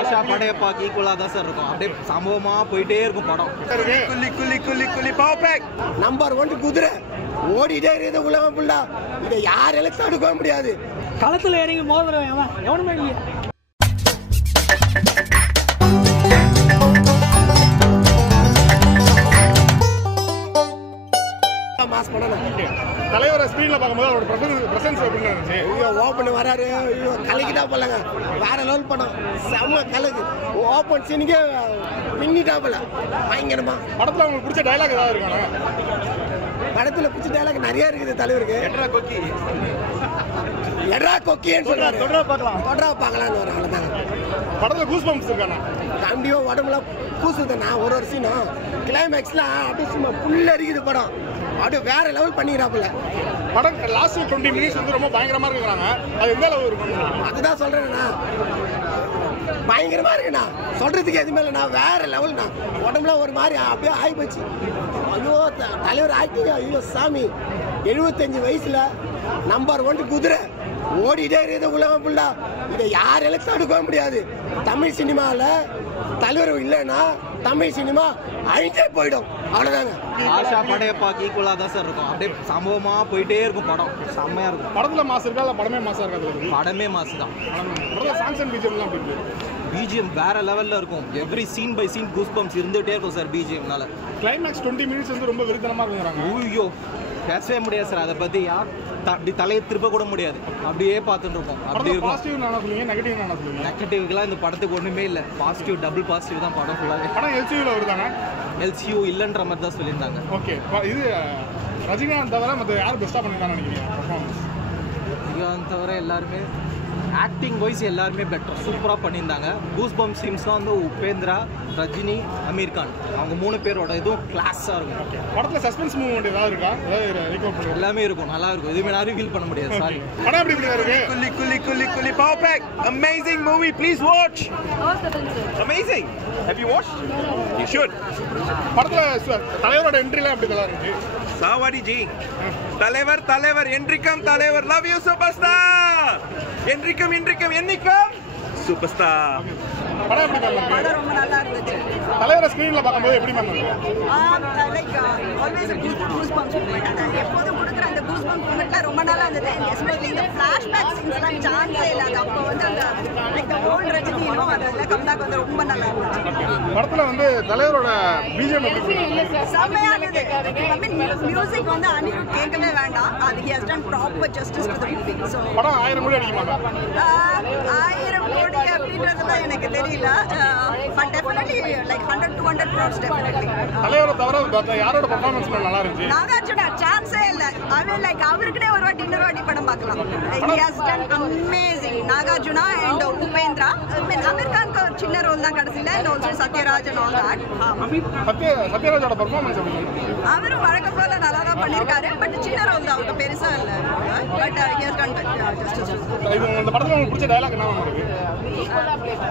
ஆஷா படையப்பாக்கு ஈக்குவலா தான் சார் இருக்கும். அப்படியே சம்பவமா போயிட்டே இருக்கும் படம். குல்லி குல்லி குல்லி குல்லி பர்ஃபெக்ட். நம்பர் 1 குதிரை ஓடிட்டே இருக்குது உலகம் ஃபுல்லா. இதை யாராலும் தடுக்க முடியாது. களத்துல இறங்கி மோதுறவன் எவனுமே இல்லையா. மாஸ் பண்ணணும். தலைவரை ஸ்கிரீன்ல பார்க்கும்போது அவரோட பிரசன்ஸ் எப்படி இருந்துச்சு? ஐயோ ஓப்பன் வராரு, ஐயோ கலக்கிட்டா போலங்க. வேற லெவல் படம், செம்ம கலக்கு. ஓப்பன் சீனுக்கே மின்னிட்டா போல பயங்கரமா. படத்துல உங்களுக்கு பிடிச்ச டைலாக் ஏதாவது இருக்கானே? படத்துல பிடிச்ச டைலாக் நிறைய இருக்குது தலைவருக்கு. எட்ரா கொக்கின்னு சொல்றாரு. தொடரா பார்க்கலான்னு வர அவ்வளவுதாங்க. படத்துல கூஸ் பம்ப்ஸ் இருக்கானே? கண்டிப்பா உடம்புல கூசுதுண்ணா. ஒரு சீனும் கிளைமேக்ஸ்லாம் அப்படியே சும்மா புல்ல அடிக்குது படம். அப்படியே வேற லெவல் பண்ணிக்கிறாப்புல. படம் லாஸ்ட் 20 மினிட்ஸ் வந்து ரொம்ப பயங்கரமா இருக்குறாங்க. அது எந்த அளவு இருக்கும்? அதுதான் சொல்றேன்னா பயங்கரமா இருக்குண்ணா. சொல்றதுக்கு எதுவுமே இல்லைண்ணா. வேற லெவல்ண்ணா. உடம்புல ஒரு மாதிரி அப்படியே ஆகி போச்சு. ஐயோ தலைவர் ஆக்டிங், ஐயோ சாமி. 75 வயசுல நம்பர் 1 குதிரை ஓடிட்டே இருக்குது உலகம் ஃபுல்லா. இதை யாராலும் தடுக்க முடியாது. தமிழ் சினிமாவில் தலைவர் இல்லைன்னா தமிழ் சினிமா அழிஞ்சே போயிடும். அவ்வளவுதாங்க. ஆஷா படையப்பாக்கு ஈக்குவலா தான் சார் இருக்கும். அப்படியே சம்பவமா போயிட்டே இருக்கும் படம். செம்மையா இருக்கும். படத்துல மாஸ் இருக்கா இல்ல படமே மாசா இருக்கா? படமே மாசு தான். படத்துல சாங்ஸ் அண்ட் பிஜிஎம் எல்லாம் எப்படி இருக்கு? பிஜிஎம் வேற லெவல்ல இருக்கும். Every scene by scene goosebumps இருந்துட்டே இருக்கும் சார் பிஜிஎம்னால. கிளைமேக்ஸ் 20 மினிட்ஸ் வந்து ரொம்ப வெறித்தனமா இருக்குறாங்க. ஐயோ பேசவே முடியாது சார். அதை பத்தி யார் அப்படி தலையை திருப்ப கூட முடியாது. அப்படியே பார்த்துட்டு இருக்கோம். அப்படி இருக்கும். பாசிட்டிவ் என்ன சொல்லுவீங்க, நெகட்டிவ் என்ன சொல்லுவீங்க? நெகட்டிவ்லாம் இந்த படத்துக்கு ஒண்ணுமே இல்லை. பாசிட்டிவ் டபுள் பாசிட்டிவ் தான் படம் ஃபுல்லாவே. படம் எல்சியூல வருதாங்க? எல்சியூ இல்லைன்ற மாதிரி தான் சொல்லியிருந்தாங்க. ஓகே, இது ரஜினிகாந்த் தவிர மற்ற யார் பெஸ்ட்டாக பண்ணிருக்காங்கன்னு நினைக்கிறீங்க பர்ஃபார்மன்ஸ்? ரஜினிகாந்த் தவிர எல்லாருமே ஆக்டிங் வைஸ் எல்லாருமே பெட்டர் சூப்பராக பண்ணியிருந்தாங்க. கூஸ் பம்ப் சீன்ஸ்லாம் வந்து உபேந்திரா, ரஜினி, அமீர் கான் அவங்க 3 பேரோட இதுவும் கிளாஸாக இருக்கும். படத்தில் சஸ்பென்ஸ் மூவ்மெண்ட் ஏதாவது இருக்கா? எல்லாமே இருக்கும், நல்லா இருக்கும். எதுவுமே நான் ரிவீல் பண்ண முடியாது. சாரி. படம் எப்படி இருக்கு? குல்லி குல்லி குல்லி குல்லி perfect. Amazing movie. Please watch. Amazing. Have you watched? You should. படத்தில் தலைவரோட என்ட்ரிலாம் எப்படி நல்லா இருக்கு? சாவாடி ஜி. தலைவர் தலைவர் என்றிக்கம் தலைவர். Love you superstar. என்றிக்கம் என்றிக்கம் என்னைக்கும் சூப்பர் ஸ்டார். படம் எப்படி இருக்கு? படம் ரொம்ப நல்லா இருந்துச்சு. தலைவரை ஸ்கிரீன்ல பார்க்கும்போது எப்படி இருக்கு? Like always goosebumps moment. அதான் எப்போதும் கொடுக்குற அந்த கூஸ் பம்ப்ஸ் மூமெண்ட்ல ரொம்ப நல்லா இருந்தது. எஸ்பெஷலி இந்த ஃபிளாஷ்பேக் சீன்ஸ்லாம் சான்ஸே இல்லாத. அப்போ வந்து அந்த லைக் ஓல்ட் ரஜினி இன்னும் அதில் கம்பேக் வந்து ரொம்ப நல்லா இருந்துச்சு. படத்துல வந்து தலைவரோட பிஜிஎம் செம்மையா இருந்தது. ஐ மீன் மியூசிக் வந்து அனிருத் கேட்கவே வேண்டாம். அது he has ton proper justice to the movie. So படம் 1000 கோடி அடிக்குமா? 1000 கோடி அப்படின்றது தான் எனக்கு தெரியல. But definitely like 100-200 crores definitely. தலைவரை தவிர யாரோட பர்ஃபார்மன்ஸ் நல்லா இருந்துச்சு? நாகார்ஜுனா சான்ஸே இல்ல. ஐ மீன் லைக் அவருக்குனே ஒரு வாட்டி இன்னொரு வாட்டி படம் பார்க்கலாம். He has done amazing. Nagarjuna and Upendra. I mean Aamir கான்க்கு ஒரு சின்ன ரோல் தான் கடைசியில. And also Sathyaraj and all that. சத்யராஜோட பர்ஃபார்மன்ஸ் எப்படி இருந்துச்சு? அவரும் வழக்கம் போல நல்லா தான் பண்ணிருக்காரு. பட் சின்ன ரோல் தான், அவருக்கு பெருசா இல்ல. But he has done justice. இந்த படத்துல உங்களுக்கு பிடிச்ச டயலாக் என்ன இருக்கு?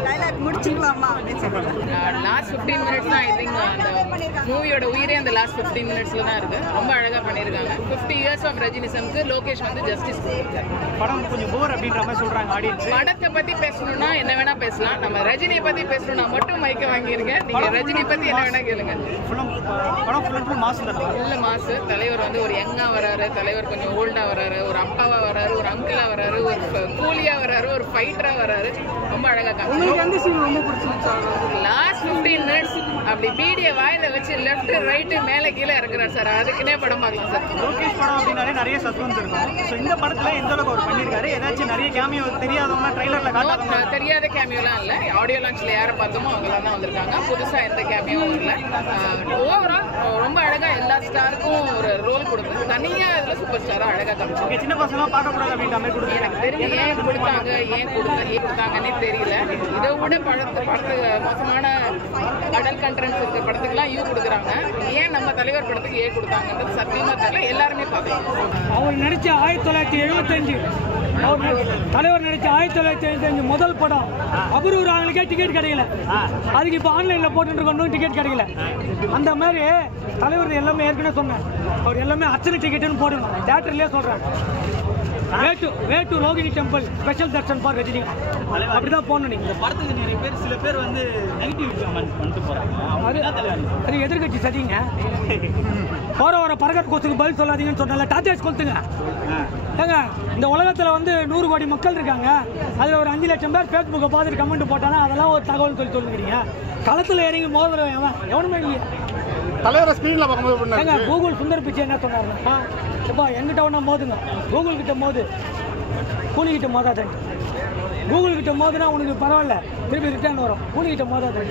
டயலாக் முடிச்சுக்கலாமா அப்படின்னு சொல்லுங்க. லாஸ்ட் 15 மினிட்ஸ் தான். ஐ திங்க் அந்த மூவியோட உயிரே அந்த லாஸ்ட் 15 மினிட்ஸ்ல தான் இருக்கு. ரொம்ப அழகா பண்ணிருக்காங்க. 50 இயர்ஸ் ஆஃப் ரஜினிசம்க்கு லோகேஷ் வந்து ஜஸ்டிஸ் கொடுத்திருக்காரு. படம் கொஞ்சம் போர் அப்படின்ற மாதிரி சொல்றாங்க ஆடியன்ஸ். படத்தை பத்தி பேசணும்னா என்ன வேணா பேசலாம். நம்ம ரஜினியை பத்தி பேசணும்னா மட்டும் மைக்க வாங்கிருங்க. நீங்க ரஜினி பத்தி என்ன வேணா கேளுங்க. படம் ஃபுல் மாஸ் தான். இல்ல மாசு. தலைவர் வந்து ஒரு யங்கா வராரு, தலைவர் கொஞ்சம் ஓல்டா வராரு, ஒரு அப்பாவா வராரு, ஒரு அங்கிளா வராரு, ஒரு கூலியா வராரு, ஒரு ஃபைட்டரா வராரு. ரொம்ப அழகா காமிச்சாங்க. எந்த சீன் ரொம்ப பிடிச்சிருந்துச்சு? லாஸ்ட் 15 மினிட்ஸ் அப்படி பீடியை வாயில வச்சு லெஃப்ட் ரைட்டு மேலே கீழே இறக்குறாரு சார். அதுக்குன்னே படம் பார்க்கலாம் சார். லோகேஷ் படம் அப்படின்னாலே நிறைய சஸ்பென்ஸ் இருக்கும். ஸோ இந்த படத்துல எந்த அளவுக்கு அவர் பண்ணியிருக்காரு? ஏதாச்சும் நிறைய கேமியோ தெரியாதவங்க ட்ரைலர்ல காட்டாதவங்க? தெரியாத கேமியோலாம் இல்லை. ஆடியோ லான்ச்ல யாரை பார்த்தோமோ அவங்களாம் தான் வந்திருக்காங்க. புதுசா எந்த கேமியோவும் இல்லை. ஓவரால் ரொம்ப அழகா எல்லா ஸ்டாருக்கும் ஒரு ரோல் கொடுத்து தனியா இதுல சூப்பர் ஸ்டாரா அழகா காமிச்சாங்க. சின்ன பசங்க பார்க்கக்கூடாது அப்படின்ற மாதிரி கொடுத்து எனக்கு தெரிஞ்சு ஏன் கொடுத்தாங்க, ஏன் கொடுத்தாங்கன்னே தெரியல. இதை விட படத்துக்கு மோசமான அடல் கண்டென்ட்ஸ் இருக்க படத்துக்குலாம் கொடுக்குறாங்க. ஏன் நம்ம தலைவர் படத்துக்கு ஏன் கொடுத்தாங்கன்றது சத்தியமா தெரியல. எல்லாருமே பார்க்கலாம். அவர் நடிச்ச 1975 தலைவர் நடிச்ச 1975 முதல் படம். அபூர்வ ஆளுக்கே டிக்கெட் கிடைக்கல. அதுக்கு இப்போ ஆன்லைனில் போட்டுருக்கோம், இன்னும் டிக்கெட் கிடைக்கல. அந்த மாதிரி தலைவர் எல்லாமே ஏற்கனவே சொன்னேன். அவர் எல்லாமே அச்சனை டிக்கெட்டுன்னு போடணும். தியேட்டர்லேயே சொல்கிறேன். Way to Rohini temple special Darshan for Rajini. அப்படிதான் போகணும் நீங்க. படத்துக்கு நிறைய பேர் சில பேர் வந்து நெகட்டிவ் கமெண்ட் பண்ணிட்டு போறாங்க. அது எதிர்கட்சி சதிங்க. வர பரகத் கோசுக்கு பதில் சொல்லாதீங்கன்னு சொன்னால டாட்டாஸ் கொளுத்துங்க. ஏங்க இந்த உலகத்தில் வந்து 100 கோடி மக்கள் இருக்காங்க. அதில் ஒரு 5 லட்சம் பேர் ஃபேஸ்புக்கை பார்த்துட்டு கமெண்ட் போட்டானா அதெல்லாம் ஒரு தகவல் சொல்லுங்கிறீங்க. களத்தில் இறங்கி மோதிர எவனுமே இல்லையா? தலைவரை ஸ்க்ரீன்ல பார்க்கும்போது ஏங்க கூகுள் சுந்தர் பிச்சை என்ன சொன்னாருன்னா, எப்பா எங்கிட்ட ஒன்றா மோதுங்க, கூகுள் கிட்ட மோது, கூலிக்கிட்ட மோதாத. கூகுள் கிட்ட மோதுனா உனக்கு பரவாயில்ல, திருப்பி ரிட்டர்ன் வரும். கூலிக்கிட்ட மோதாத.